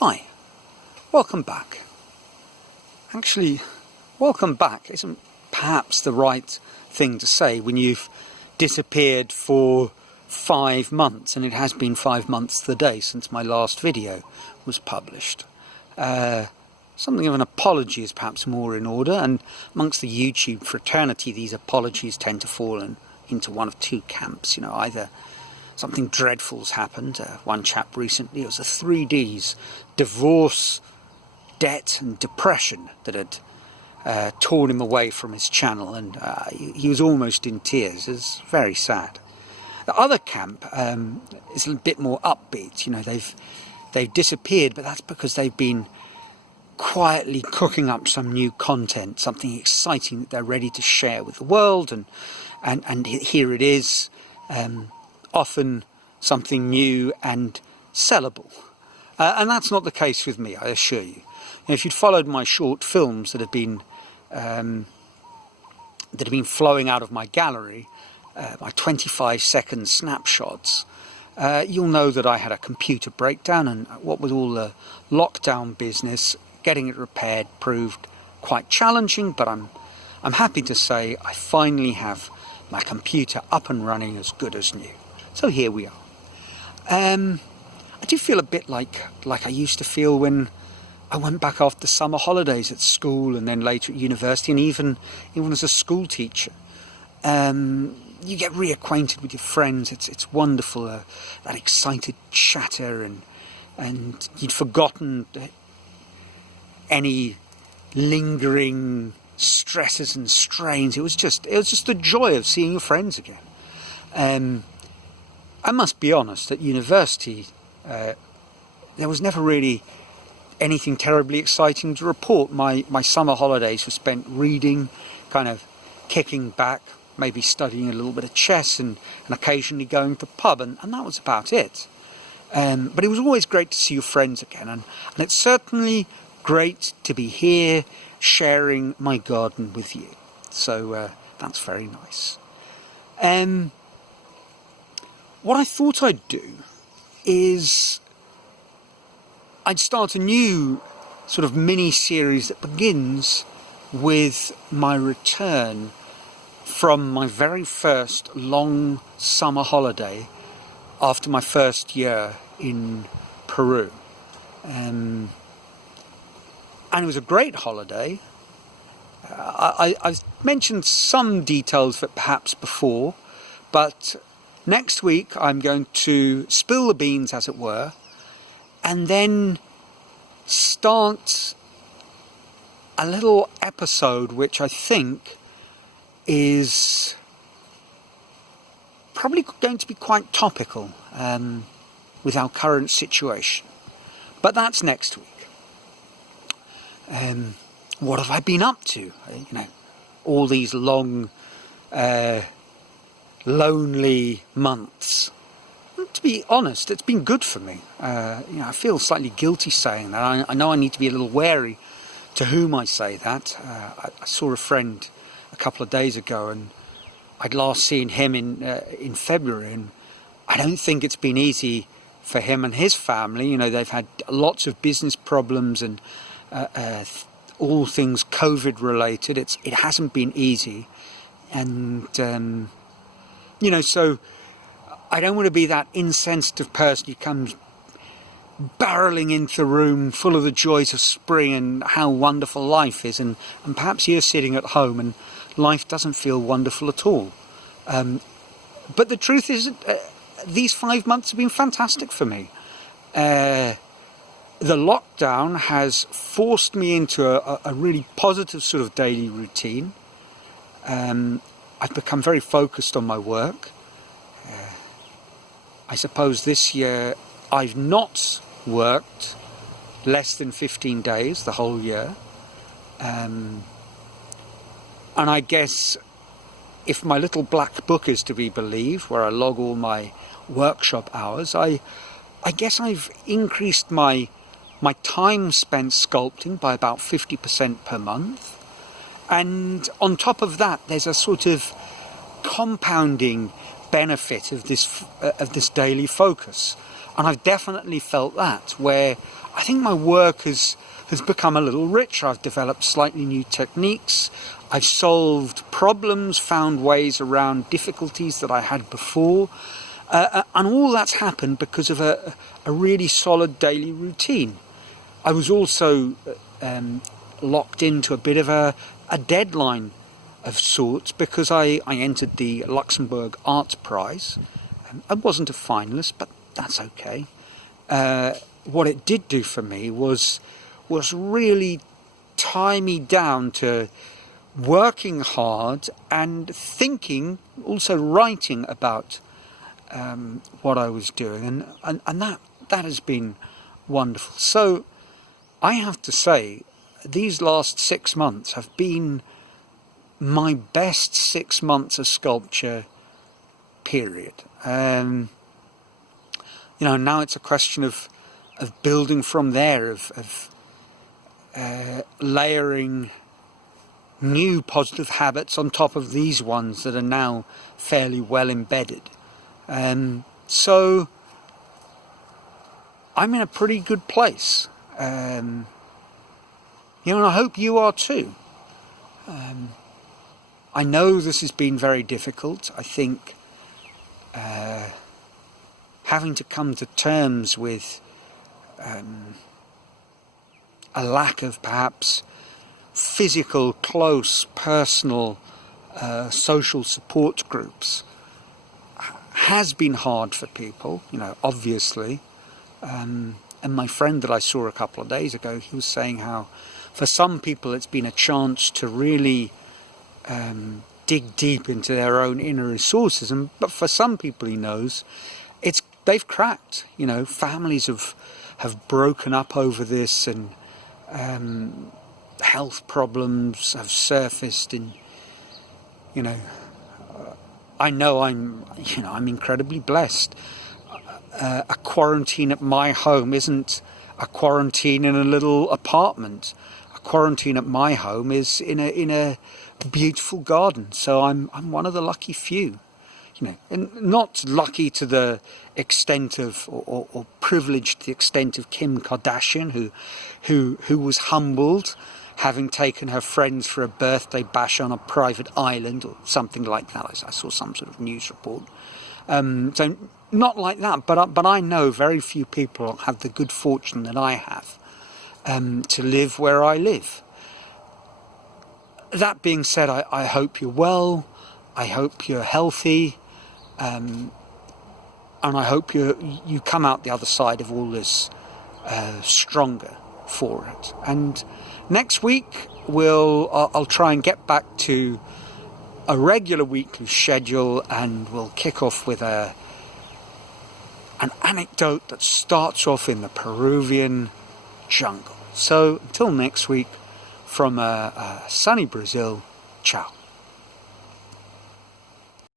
Hi, welcome back. Actually, welcome back isn't perhaps the right thing to say when you've disappeared for 5 months, and it has been 5 months to the day since my last video was published. Something of an apology is perhaps more in order, and amongst the YouTube fraternity these apologies tend to fall into one of two camps. Either something dreadful's happened. One chap recently, it was the 3Ds, divorce, debt and depression that had torn him away from his channel, and he was almost in tears. It's very sad. The other camp is a bit more upbeat. They've disappeared, but that's because they've been quietly cooking up some new content, something exciting that they're ready to share with the world, and here it is. Often something new and sellable, and that's not the case with me, I assure you. If you'd followed my short films that have been flowing out of my gallery, my 25-second snapshots, you'll know that I had a computer breakdown, and what with all the lockdown business, getting it repaired proved quite challenging. But I'm happy to say I finally have my computer up and running as good as new. So here we are. I do feel a bit like I used to feel when I went back after summer holidays at school, and then later at university, and even as a school teacher. You get reacquainted with your friends. It's wonderful, that excited chatter, and you'd forgotten any lingering stresses and strains. It was just the joy of seeing your friends again. I must be honest, at university, there was never really anything terribly exciting to report. My summer holidays were spent reading, kind of kicking back, maybe studying a little bit of chess, and occasionally going to the pub, and that was about it. But it was always great to see your friends again, and it's certainly great to be here sharing my garden with you. So that's very nice. What I thought I'd do is I'd start a new sort of mini-series that begins with my return from my very first long summer holiday after my first year in Peru. And it was a great holiday. I've mentioned some details of it perhaps before, but next week I'm going to spill the beans, as it were, and then start a little episode which I think is probably going to be quite topical with our current situation. But that's next week. What have I been up to? All these long, lonely months. To be honest, it's been good for me. I feel slightly guilty saying that. I know I need to be a little wary to whom I say that. I saw a friend a couple of days ago, and I'd last seen him in February, and I don't think it's been easy for him and his family. They've had lots of business problems and all things COVID related. It hasn't been easy, and so I don't want to be that insensitive person who comes barreling into the room full of the joys of spring and how wonderful life is, and perhaps you're sitting at home and life doesn't feel wonderful at all. But the truth is, these 5 months have been fantastic for me. The lockdown has forced me into a really positive sort of daily routine. I've become very focused on my work. I suppose this year I've not worked less than 15 days the whole year. And I guess if my little black book is to be believed, where I log all my workshop hours, I guess I've increased my time spent sculpting by about 50% per month. And on top of that, there's a sort of compounding benefit of this daily focus. And I've definitely felt that, where I think my work has become a little richer. I've developed slightly new techniques. I've solved problems, found ways around difficulties that I had before. And all that's happened because of a really solid daily routine. I was also locked into a bit of a deadline of sorts because I entered the Luxembourg Arts Prize. I wasn't a finalist, but that's okay. What it did do for me was really tie me down to working hard and thinking, also writing about what I was doing, and that has been wonderful. So I have to say, these last 6 months have been my best 6 months of sculpture, period. Now it's a question of building from there, of layering new positive habits on top of these ones that are now fairly well embedded. So I'm in a pretty good place. And I hope you are too. I know this has been very difficult. I think having to come to terms with a lack of perhaps physical, close, personal, social support groups has been hard for people, obviously. And my friend that I saw a couple of days ago, he was saying how for some people it's been a chance to really dig deep into their own inner resources, but for some people he knows they've cracked. Families have broken up over this, and health problems have surfaced, and I know I'm incredibly blessed. A quarantine at my home isn't a quarantine in a little apartment. A quarantine at my home is in a beautiful garden. So I'm one of the lucky few, and not lucky to the extent of or privileged to the extent of Kim Kardashian, who was humbled, having taken her friends for a birthday bash on a private island or something like that. I saw some sort of news report. So not like that, but I know very few people have the good fortune that I have to live where I live. That being said, I hope you're well. I hope you're healthy, and I hope you come out the other side of all this stronger for it. And next week I'll try and get back to a regular weekly schedule, and we'll kick off with an anecdote that starts off in the Peruvian jungle. So until next week, from sunny Brazil, ciao.